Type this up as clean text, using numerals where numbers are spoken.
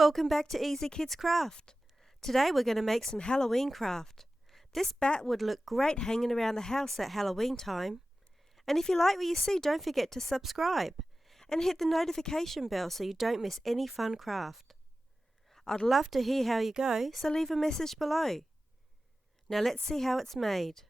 Welcome back to Easy Kids Craft. Today we're going to make some Halloween craft. This bat would look great hanging around the house at Halloween time. And if you like what you see, don't forget to subscribe and hit the notification bell so you don't miss any fun craft. I'd love to hear how you go, so leave a message below. Now let's see how it's made.